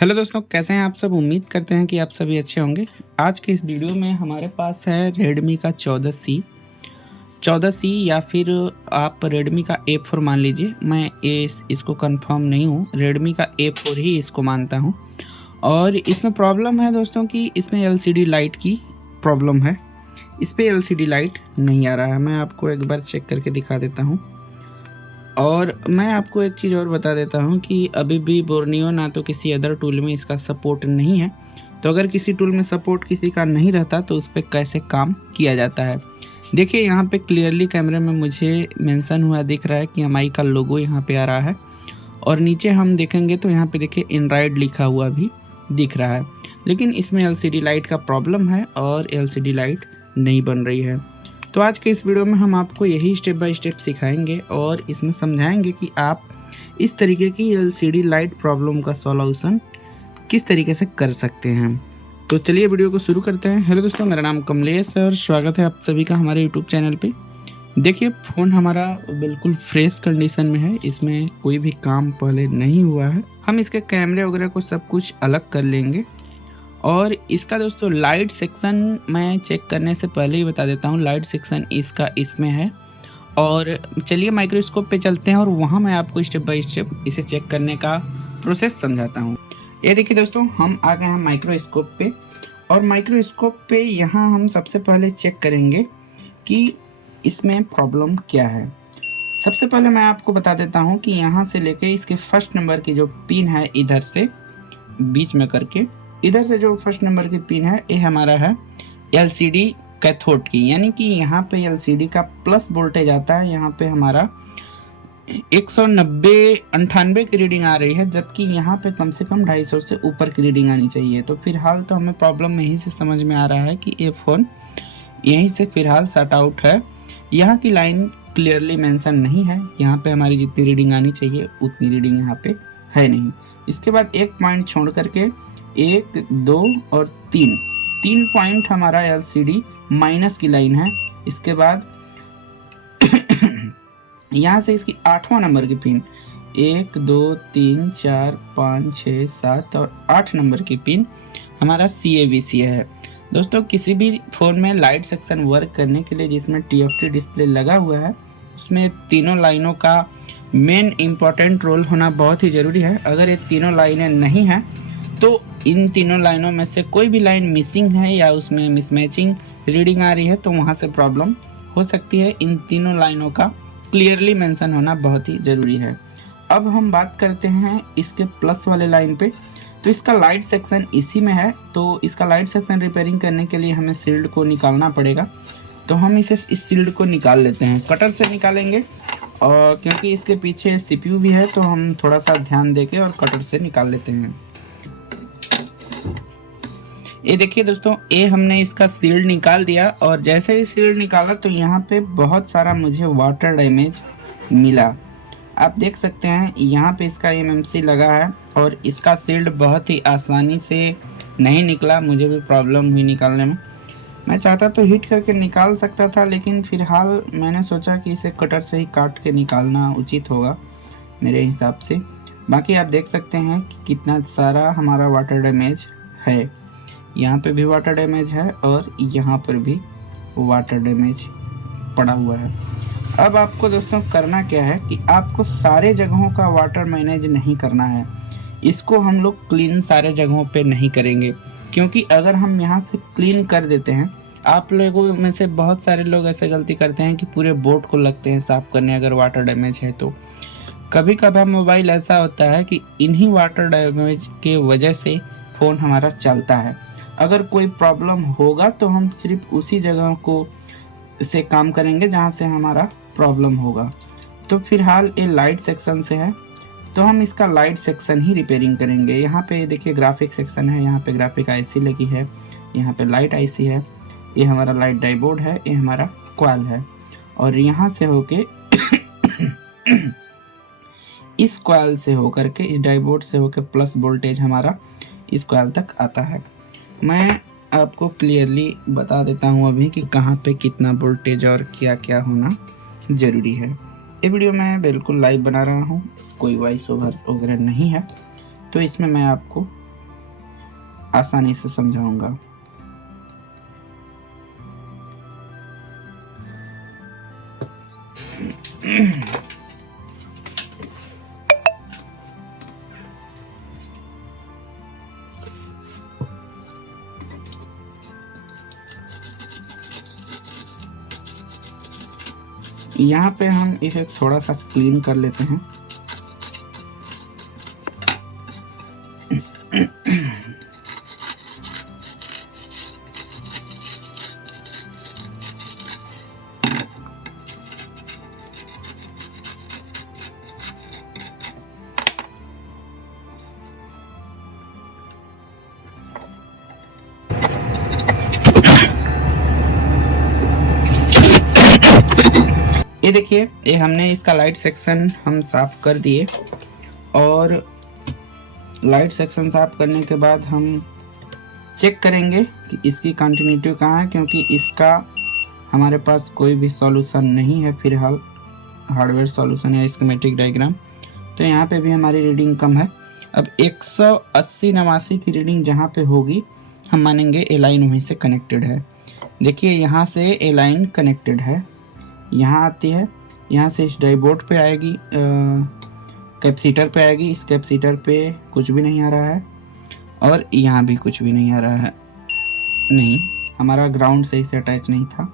Hello दोस्तों, कैसे हैं आप सब। उम्मीद करते हैं कि आप सभी अच्छे होंगे। आज की इस वीडियो में हमारे पास है रेडमी का 14C या फिर आप रेडमी का A4 मान लीजिए। मैं इसको कंफर्म नहीं हूँ, रेडमी का A4 ही इसको मानता हूँ। और इसमें प्रॉब्लम है दोस्तों कि इसमें LCD लाइट की प्रॉब्लम है। इस पर LCD लाइट नहीं आ रहा है। मैं आपको एक बार चेक करके दिखा देता हूँ। और मैं आपको एक चीज़ और बता देता हूँ कि अभी भी बोर्नियो ना तो किसी अदर टूल में इसका सपोर्ट नहीं है। तो अगर किसी टूल में सपोर्ट किसी का नहीं रहता तो उस पर कैसे काम किया जाता है। देखिए यहाँ पे क्लियरली कैमरे में मुझे मेंशन हुआ दिख रहा है कि MI का लोगो यहाँ पे आ रहा है। और नीचे हम देखेंगे तो यहाँ पे देखिए एंड्रॉयड लिखा हुआ भी दिख रहा है। लेकिन इसमें LCD लाइट का प्रॉब्लम है और LCD लाइट नहीं बन रही है। तो आज के इस वीडियो में हम आपको यही स्टेप बाय स्टेप सिखाएंगे और इसमें समझाएंगे कि आप इस तरीके की LCD लाइट प्रॉब्लम का सॉल्यूशन किस तरीके से कर सकते हैं। तो चलिए वीडियो को शुरू करते हैं। हेलो दोस्तों, मेरा नाम कमलेश है और स्वागत है आप सभी का हमारे यूट्यूब चैनल पे। देखिए फ़ोन हमारा बिल्कुल फ्रेश कंडीशन में है, इसमें कोई भी काम पहले नहीं हुआ है। हम इसके कैमरे वगैरह को सब कुछ अलग कर लेंगे। और इसका दोस्तों लाइट सेक्शन मैं चेक करने से पहले ही बता देता हूँ, लाइट सेक्शन इसका इसमें है। और चलिए माइक्रोस्कोप पे चलते हैं और वहाँ मैं आपको स्टेप बाय स्टेप इसे चेक करने का प्रोसेस समझाता हूँ। ये देखिए दोस्तों, हम आ गए हैं माइक्रोस्कोप पे। और माइक्रोस्कोप पे यहाँ हम सबसे पहले चेक करेंगे कि इसमें प्रॉब्लम क्या है। सबसे पहले मैं आपको बता देता हूँ कि यहाँ से लेके इसके फर्स्ट नंबर की जो पिन है, इधर से बीच में करके इधर से जो फर्स्ट नंबर की पिन है, ये हमारा है LCD कैथोड की, यानी कि यहाँ पे LCD का प्लस वोल्टेज आता है। यहाँ पे हमारा 190-98 की रीडिंग आ रही है, जबकि यहाँ पे कम से कम 250 से ऊपर की रीडिंग आनी चाहिए। तो फिलहाल तो हमें प्रॉब्लम यहीं से समझ में आ रहा है कि ये फ़ोन यहीं से फिलहाल शट आउट है। यहाँ की लाइन क्लियरली मेंशन नहीं है। यहाँ पे हमारी जितनी रीडिंग आनी चाहिए उतनी रीडिंग यहाँ पे है नहीं। इसके बाद एक पॉइंट छोड़ करके 1, 2 और 3 पॉइंट हमारा LCD माइनस की लाइन है। इसके बाद यहाँ से इसकी 8वां नंबर की पिन 1, 2, 3, 4, 5, 6, 7 और 8 नंबर की पिन हमारा CAVC है। दोस्तों किसी भी फ़ोन में लाइट सेक्शन वर्क करने के लिए जिसमें TFT डिस्प्ले लगा हुआ है, उसमें तीनों लाइनों का मेन इम्पॉर्टेंट रोल होना बहुत ही ज़रूरी है। अगर ये तीनों लाइनें नहीं हैं तो इन तीनों लाइनों में से कोई भी लाइन मिसिंग है या उसमें मिसमैचिंग रीडिंग आ रही है तो वहाँ से प्रॉब्लम हो सकती है। इन तीनों लाइनों का क्लियरली मेंशन होना बहुत ही ज़रूरी है। अब हम बात करते हैं इसके प्लस वाले लाइन पे। तो इसका लाइट सेक्शन इसी में है। तो इसका लाइट सेक्शन रिपेयरिंग करने के लिए हमें शील्ड को निकालना पड़ेगा। तो हम इस शील्ड को निकाल लेते हैं, कटर से निकालेंगे। और क्योंकि इसके पीछे CPU भी है तो हम थोड़ा सा ध्यान देके और कटर से निकाल लेते हैं। ये देखिए दोस्तों, ये हमने इसका शील्ड निकाल दिया। और जैसे ही शील्ड निकाला तो यहाँ पे बहुत सारा मुझे वाटर डैमेज मिला। आप देख सकते हैं यहाँ पे इसका MMC लगा है और इसका शील्ड बहुत ही आसानी से नहीं निकला। मुझे भी प्रॉब्लम हुई निकालने में। मैं चाहता तो हीट करके निकाल सकता था, लेकिन फिलहाल मैंने सोचा कि इसे कटर से ही काट के निकालना उचित होगा मेरे हिसाब से। बाकी आप देख सकते हैं कि कितना सारा हमारा वाटर डैमेज है। यहाँ पे भी वाटर डैमेज है और यहाँ पर भी वाटर डैमेज पड़ा हुआ है। अब आपको दोस्तों करना क्या है कि आपको सारे जगहों का वाटर मैनेज नहीं करना है। इसको हम लोग क्लीन सारे जगहों पे नहीं करेंगे, क्योंकि अगर हम यहाँ से क्लीन कर देते हैं, आप लोगों में से बहुत सारे लोग ऐसे गलती करते हैं कि पूरे बोर्ड को लगते हैं साफ़ करने अगर वाटर डैमेज है तो। कभी कभार मोबाइल ऐसा होता है कि इन्हीं वाटर डैमेज के वजह से फ़ोन हमारा चलता है। अगर कोई प्रॉब्लम होगा तो हम सिर्फ उसी जगह को से काम करेंगे जहाँ से हमारा प्रॉब्लम होगा। तो फिलहाल ये लाइट सेक्शन से है तो हम इसका लाइट सेक्शन ही रिपेयरिंग करेंगे। यहाँ पे देखिए ग्राफिक सेक्शन है, यहाँ पे ग्राफिक IC लगी है, यहाँ पे लाइट IC है, ये हमारा लाइट डाइबोर्ड है, ये हमारा कॉइल है। और यहाँ से होके इस कॉइल से होकर के, इस डाइबोर्ड से होकर प्लस वोल्टेज हमारा इस कॉइल तक आता है। मैं आपको क्लियरली बता देता हूँ अभी कि कहाँ पे कितना वोल्टेज और क्या क्या होना ज़रूरी है। ये वीडियो मैं बिल्कुल लाइव बना रहा हूँ, कोई वॉइस ओवर वगैरह नहीं है। तो इसमें मैं आपको आसानी से समझाऊंगा। यहाँ पे हम इसे थोड़ा सा क्लीन कर लेते हैं। ये देखिए, ये हमने इसका लाइट सेक्शन हम साफ कर दिए, और लाइट सेक्शन साफ करने के बाद हम चेक करेंगे कि इसकी कंटिन्यूटी कहाँ है, क्योंकि इसका हमारे पास कोई भी सॉल्यूशन नहीं है फिलहाल, हार्डवेयर सॉल्यूशन या स्कीमेटिक डायग्राम। तो यहाँ पे भी हमारी रीडिंग कम है। अब 180-89 की रीडिंग जहाँ पे होगी हम मानेंगे ए लाइन वहीं से कनेक्टेड है। देखिए यहाँ से ए लाइन कनेक्टेड है, यहाँ आती है, यहाँ से इस डाइबोर्ड पे आएगी, कैपेसिटर पे आएगी। इस कैपेसिटर पे कुछ भी नहीं आ रहा है, और यहाँ भी कुछ भी नहीं आ रहा है, नहीं, हमारा ग्राउंड से इसे अटैच नहीं था।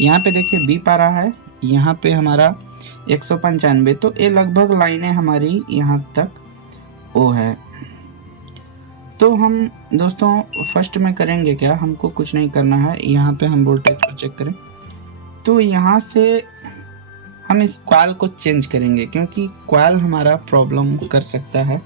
यहाँ पे देखिए बीप आ रहा है, यहाँ पे हमारा 195, तो ये लगभग लाइनें हमारी यहाँ तक ओ है। तो हम दोस्तों फर्स्ट में करेंगे क्या, हमको कुछ नहीं करना है, यहाँ पे हम वोल्टेज को चेक करें। तो यहाँ से हम इस कॉइल को चेंज करेंगे, क्योंकि कॉइल हमारा प्रॉब्लम कर सकता है।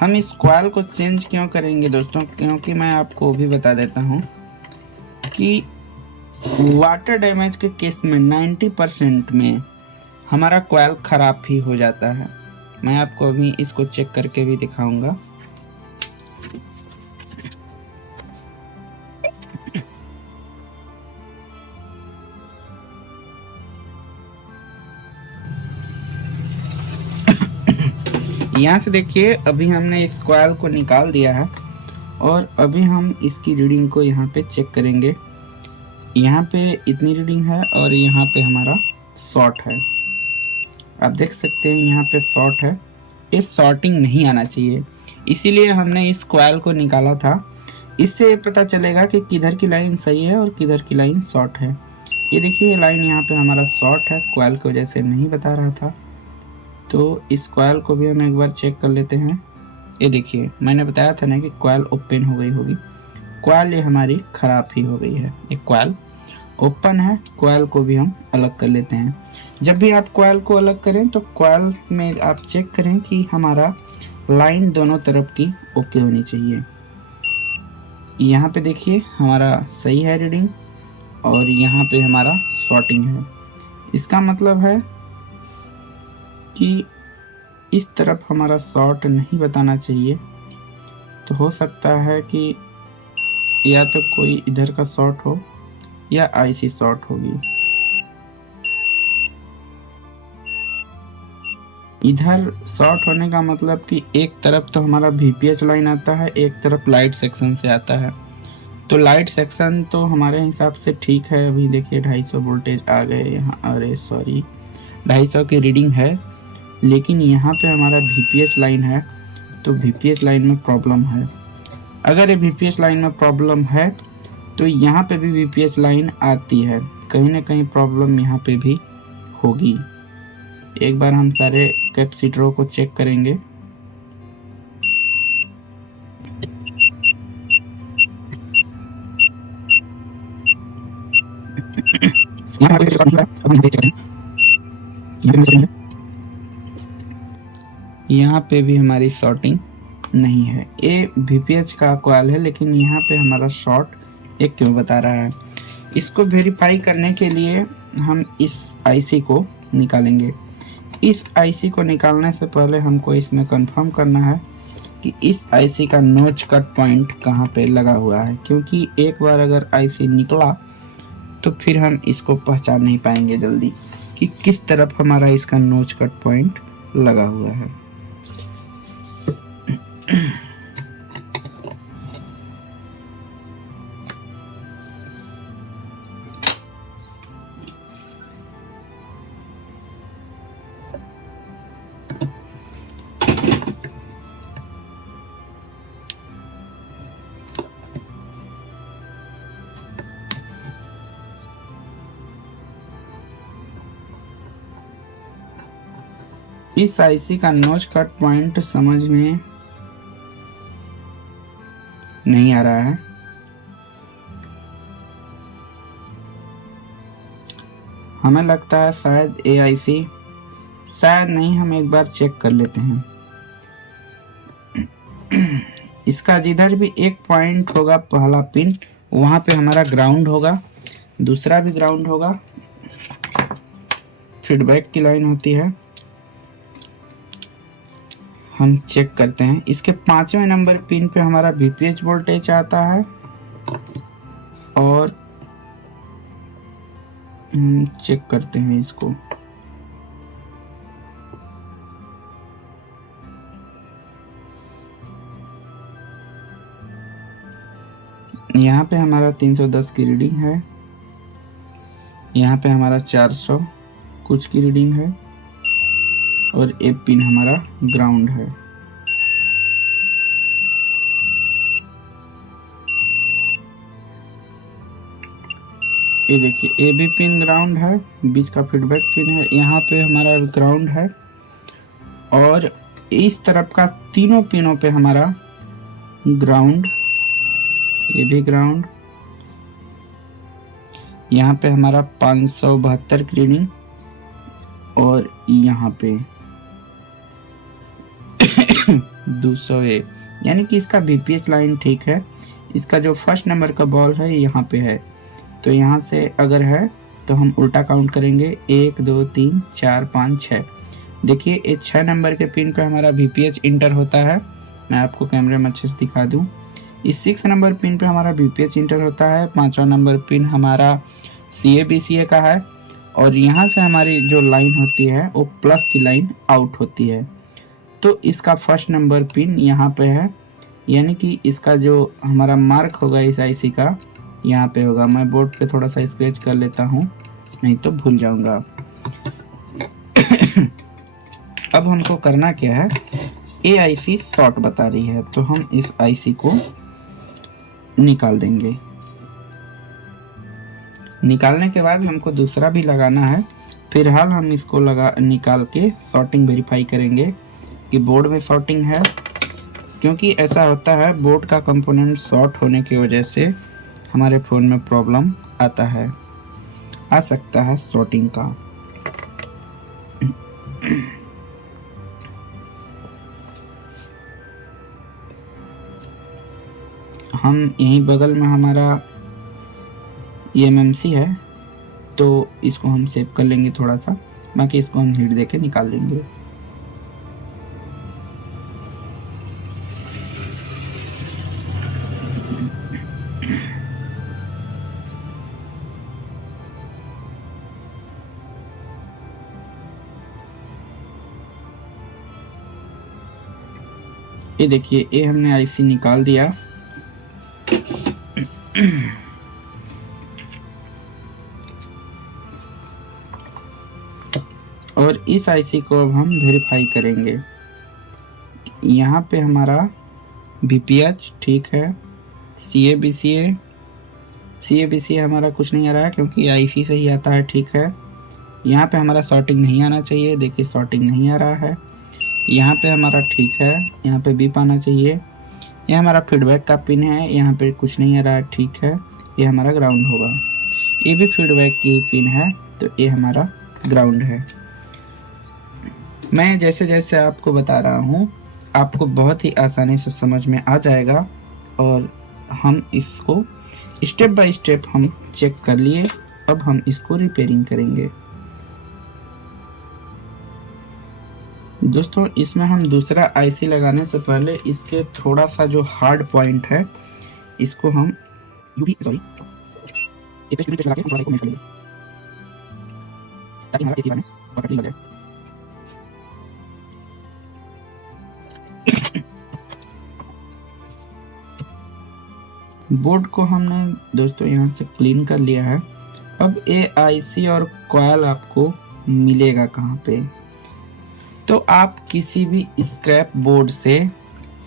हम इस कॉइल को चेंज क्यों करेंगे दोस्तों, क्योंकि मैं आपको भी बता देता हूँ कि वाटर डैमेज के केस में 90% में हमारा कॉइल ख़राब ही हो जाता है। मैं आपको अभी इसको चेक करके भी दिखाऊंगा। यहाँ से देखिए, अभी हमने इस कॉइल को निकाल दिया है, और अभी हम इसकी रीडिंग को यहाँ पे चेक करेंगे। यहाँ पे इतनी रीडिंग है, और यहाँ पे हमारा शॉर्ट है। आप देख सकते हैं यहाँ पे शॉर्ट है, इस शॉर्टिंग नहीं आना चाहिए, इसीलिए हमने इस कॉइल को निकाला था। इससे पता चलेगा कि किधर की लाइन सही है और किधर की लाइन शॉर्ट है। ये देखिए लाइन यहाँ पे हमारा शॉर्ट है, कॉइल की वजह से नहीं बता रहा था। तो इस कॉइल को भी हम एक बार चेक कर लेते हैं। ये देखिए, मैंने बताया था ना कि कॉइल ओपन हो गई होगी, कॉइल ये हमारी ख़राब ही हो गई है। एक कॉइल ओपन है, कॉइल को भी हम अलग कर लेते हैं। जब भी आप कॉइल को अलग करें तो कॉइल में आप चेक करें कि हमारा लाइन दोनों तरफ की ओके होनी चाहिए। यहाँ पे देखिए हमारा सही है रीडिंग, और यहाँ पे हमारा शॉर्टिंग है। इसका मतलब है कि इस तरफ हमारा शॉर्ट नहीं बताना चाहिए। तो हो सकता है कि या तो कोई इधर का शॉर्ट हो या आईसी शॉर्ट होगी। इधर शॉर्ट होने का मतलब कि एक तरफ तो हमारा वीपीएच लाइन आता है, एक तरफ लाइट सेक्शन से आता है। तो लाइट सेक्शन तो हमारे हिसाब से ठीक है। अभी देखिए 250 वोल्टेज आ गए यहाँ, अरे सॉरी 250 की रीडिंग है, लेकिन यहाँ पे हमारा वीपीएच लाइन है, तो वीपीएच लाइन में प्रॉब्लम है। अगर ये वीपीएच लाइन में प्रॉब्लम है तो यहाँ पे भी वीपीएच लाइन आती है, कहीं ना कहीं प्रॉब्लम यहाँ पे भी होगी। एक बार हम सारे कैपेसिटरों को चेक करेंगे। यहाँ पे भी हमारी शॉर्टिंग नहीं है। ये वीपीएच का कॉइल है, लेकिन यहाँ पे हमारा शॉर्ट एक क्यों बता रहा है। इसको वेरीफाई करने के लिए हम इस आईसी को निकालेंगे। इस आईसी को निकालने से पहले हमको इसमें कंफर्म करना है कि इस आईसी का नोच कट पॉइंट कहाँ पे लगा हुआ है, क्योंकि एक बार अगर आईसी निकला तो फिर हम इसको पहचान नहीं पाएंगे जल्दी कि किस तरफ हमारा इसका नोच कट पॉइंट लगा हुआ है। इस आईसी का नोच कट पॉइंट समझ में नहीं आ रहा है। हमें लगता है शायद ये आईसी, शायद नहीं, हम एक बार चेक कर लेते हैं। इसका जिधर भी एक पॉइंट होगा पहला पिन, वहां पे हमारा ग्राउंड होगा, दूसरा भी ग्राउंड होगा, फीडबैक की लाइन होती है। हम चेक करते हैं। इसके 5वें नंबर पिन पे हमारा VPH वोल्टेज आता है और चेक करते हैं इसको। यहाँ पे हमारा 310 की रीडिंग है, यहाँ पे हमारा 400 कुछ की रीडिंग है और एक पिन हमारा ग्राउंड है। ये देखिए, ए भी पिन ग्राउंड है, बीच का फीडबैक पिन है, यहाँ पे हमारा ग्राउंड है और इस तरफ का तीनों पिनों पे हमारा ग्राउंड, ये भी ग्राउंड, यहाँ पे हमारा 572 की रीडिंग और यहाँ पे 201, यानी कि इसका VPH लाइन ठीक है। इसका जो फर्स्ट नंबर का बॉल है यहाँ पे है, तो यहाँ से अगर है तो हम उल्टा काउंट करेंगे, 1 2 3 4 5 6। देखिए ये 6 नंबर के पिन पे हमारा VPH इंटर होता है। मैं आपको कैमरे में अच्छे से दिखा दूँ। इस 6 नंबर पिन पे हमारा VPH इंटर होता है। 5वां नंबर पिन हमारा CA-BCA का है और यहाँ से हमारी जो लाइन होती है वो प्लस की लाइन आउट होती है। तो इसका फर्स्ट नंबर पिन यहाँ पे है, यानी कि इसका जो हमारा मार्क होगा इस आईसी का यहाँ पे होगा। मैं बोर्ड पे थोड़ा सा स्क्रैच कर लेता हूँ, नहीं तो भूल जाऊंगा। अब हमको करना क्या है, ये आईसी शॉर्ट बता रही है तो हम इस आईसी को निकाल देंगे। निकालने के बाद हमको दूसरा भी लगाना है। फिलहाल हम इसको निकाल के शॉर्टिंग वेरीफाई करेंगे कि बोर्ड में शॉर्टिंग है, क्योंकि ऐसा होता है बोर्ड का कंपोनेंट शॉर्ट होने की वजह से हमारे फ़ोन में प्रॉब्लम आ सकता है शॉर्टिंग का। हम यहीं बगल में हमारा MMC है तो इसको हम सेव कर लेंगे थोड़ा सा, बाकी इसको हम हीट देके निकाल लेंगे। ये देखिए, ये हमने आईसी निकाल दिया। और इस आईसी को अब हम वेरीफाई करेंगे। यहाँ पे हमारा VPH ठीक है, CA-BCA हमारा कुछ नहीं आ रहा है क्योंकि आईसी से ही आता है, ठीक है। यहाँ पे हमारा शॉर्टिंग नहीं आना चाहिए, देखिए शॉर्टिंग नहीं आ रहा है। यहाँ पे हमारा ठीक है, यहाँ पे बीप आना चाहिए। ये हमारा फीडबैक का पिन है, यहाँ पे कुछ नहीं आ रहा है, ठीक है। ये हमारा ग्राउंड होगा, ये भी फीडबैक की पिन है तो ये हमारा ग्राउंड है। मैं जैसे जैसे आपको बता रहा हूँ आपको बहुत ही आसानी से समझ में आ जाएगा और हम इसको स्टेप बाय स्टेप हम चेक कर लिए। अब हम इसको रिपेयरिंग करेंगे। दोस्तों, इसमें हम दूसरा आईसी लगाने से पहले इसके थोड़ा सा जो हार्ड पॉइंट है इसको हम एक पेस्ट लगा के हम थोड़ा इसको मैश कर लेंगे ताकि हमारा एक ही बार में परफेक्टली लग जाए। बोर्ड को हमने दोस्तों यहाँ से क्लीन कर लिया है। अब ये आईसी और कॉइल आपको मिलेगा कहाँ पे, तो आप किसी भी स्क्रैप बोर्ड से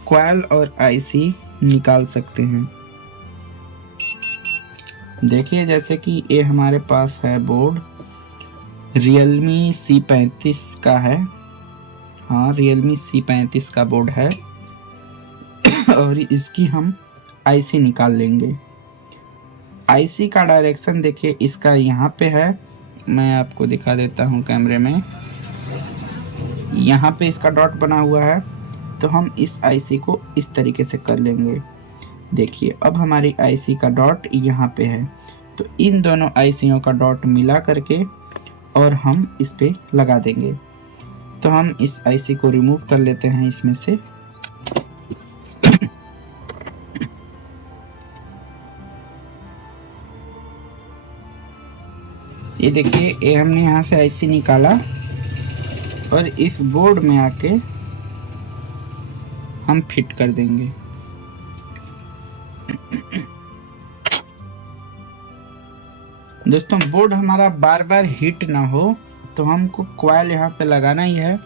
कॉइल और आईसी निकाल सकते हैं। देखिए जैसे कि ये हमारे पास है बोर्ड, Realme C35 का है। हाँ, Realme C35 का बोर्ड है और इसकी हम आईसी निकाल लेंगे। आईसी का डायरेक्शन देखिए इसका यहाँ पे है, मैं आपको दिखा देता हूँ कैमरे में। यहाँ पे इसका डॉट बना हुआ है, तो हम इस आईसी को इस तरीके से कर लेंगे। देखिए अब हमारी आईसी का डॉट यहाँ पे है, तो इन दोनों आईसीयों का डॉट मिला करके और हम इस पे लगा देंगे। तो हम इस आईसी को रिमूव कर लेते हैं इसमें से। ये देखिए ये हमने यहाँ से आईसी निकाला और इस बोर्ड में आके हम फिट कर देंगे। दोस्तों बोर्ड हमारा बार बार हीट ना हो तो हमको कॉइल यहाँ पे लगाना ही है,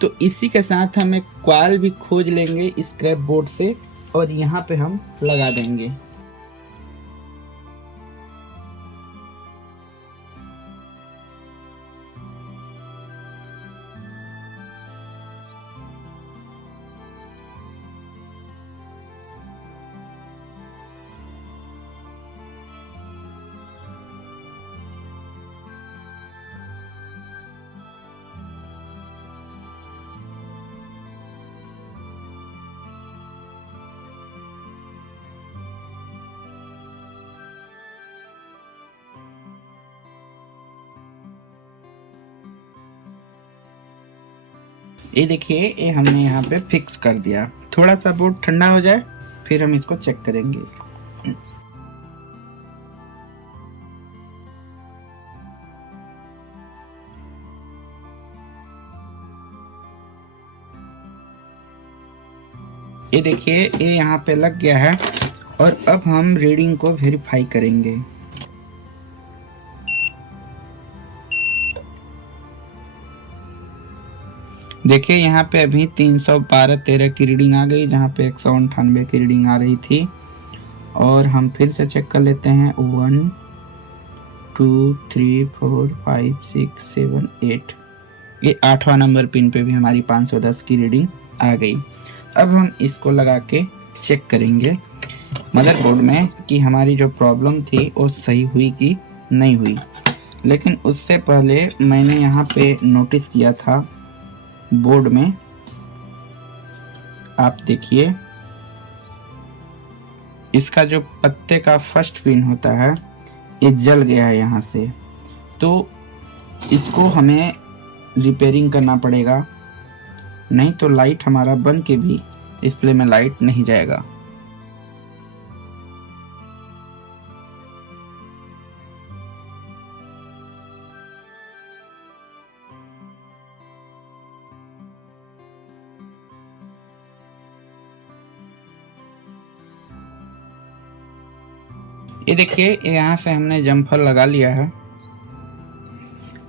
तो इसी के साथ हम एक कॉइल भी खोज लेंगे स्क्रैप बोर्ड से और यहाँ पे हम लगा देंगे। ये देखिए ये हमने यहाँ पे फिक्स कर दिया। थोड़ा सा बोर्ड ठंडा हो जाए फिर हम इसको चेक करेंगे। ये देखिए ये यहाँ पे लग गया है और अब हम रीडिंग को वेरीफाई करेंगे। देखिए यहाँ पे अभी 312/13 की रीडिंग आ गई, जहाँ पे 198 की रीडिंग आ रही थी। और हम फिर से चेक कर लेते हैं। 1 2 3 4 5 6 7 8, ये 8वां नंबर पिन पे भी हमारी 510 की रीडिंग आ गई। अब हम इसको लगा के चेक करेंगे मदरबोर्ड में कि हमारी जो प्रॉब्लम थी वो सही हुई कि नहीं हुई। लेकिन उससे पहले मैंने यहाँ पे नोटिस किया था बोर्ड में, आप देखिए इसका जो पत्ते का फर्स्ट पिन होता है ये जल गया है यहाँ से, तो इसको हमें रिपेयरिंग करना पड़ेगा, नहीं तो लाइट हमारा बन के भी डिस्प्ले में लाइट नहीं जाएगा। ये देखिए यहाँ से हमने जम्फर लगा लिया है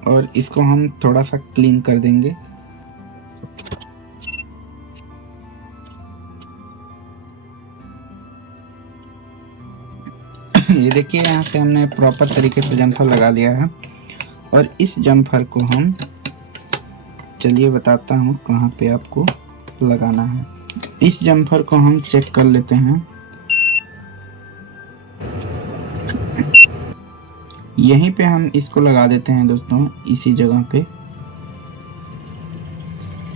और इसको हम थोड़ा सा क्लीन कर देंगे। ये देखिए यहाँ से हमने प्रॉपर तरीके से जम्फर लगा लिया है और इस जम्फर को हम, चलिए बताता हूँ कहाँ पे आपको लगाना है। इस जम्फर को हम चेक कर लेते हैं। यहीं पे हम इसको लगा देते हैं दोस्तों, इसी जगह पे,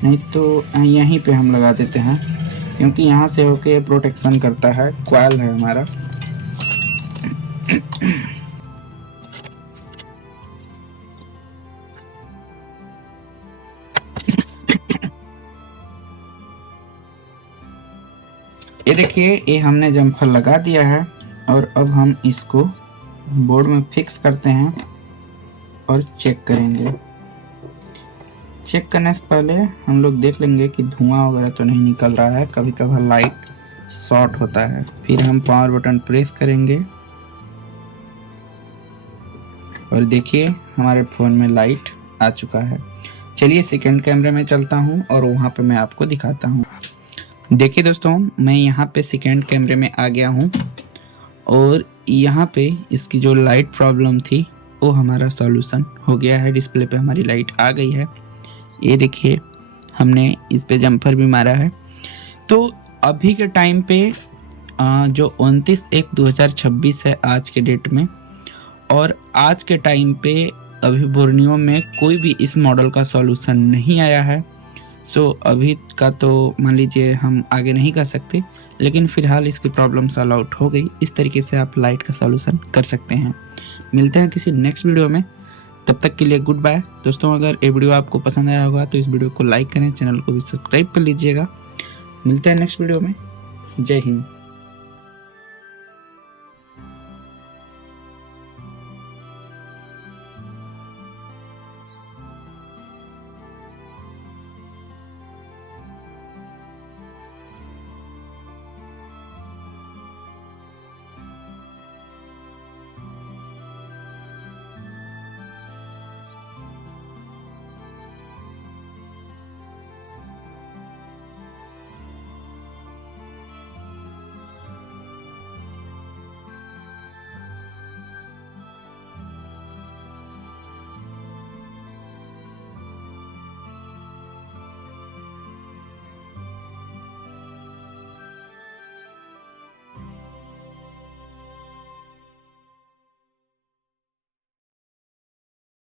नहीं तो यहीं पे हम लगा देते हैं क्योंकि यहाँ से होके प्रोटेक्शन करता है, कॉइल है हमारा। ये देखिए ये हमने जम्फर लगा दिया है और अब हम इसको बोर्ड में फिक्स करते हैं और चेक करेंगे। चेक करने से पहले हम लोग देख लेंगे कि धुआं वगैरह तो नहीं निकल रहा है। कभी कभार लाइट शॉर्ट होता है। फिर हम पावर बटन प्रेस करेंगे और देखिए हमारे फ़ोन में लाइट आ चुका है। चलिए सेकंड कैमरे में चलता हूं और वहां पे मैं आपको दिखाता हूं। देखिए दोस्तों, मैं यहां पे सेकंड कैमरे में आ गया हूं और यहां पे इसकी जो लाइट प्रॉब्लम थी वो हमारा सॉल्यूशन हो गया है। डिस्प्ले पे हमारी लाइट आ गई है। ये देखिए हमने इस पे जंपर भी मारा है। तो अभी के टाइम पे जो 29/1/2026 है आज के डेट में, और आज के टाइम पे अभी बोर्नियो में कोई भी इस मॉडल का सॉल्यूशन नहीं आया है। सो अभी का तो मान लीजिए हम आगे नहीं कर सकते, लेकिन फ़िलहाल इसकी प्रॉब्लम सॉल्व आउट हो गई। इस तरीके से आप लाइट का सॉल्यूशन कर सकते हैं। मिलते हैं किसी नेक्स्ट वीडियो में, तब तक के लिए गुड बाय। दोस्तों, अगर ये वीडियो आपको पसंद आया होगा तो इस वीडियो को लाइक करें, चैनल को भी सब्सक्राइब कर लीजिएगा। मिलते हैं नेक्स्ट वीडियो में। जय हिंद।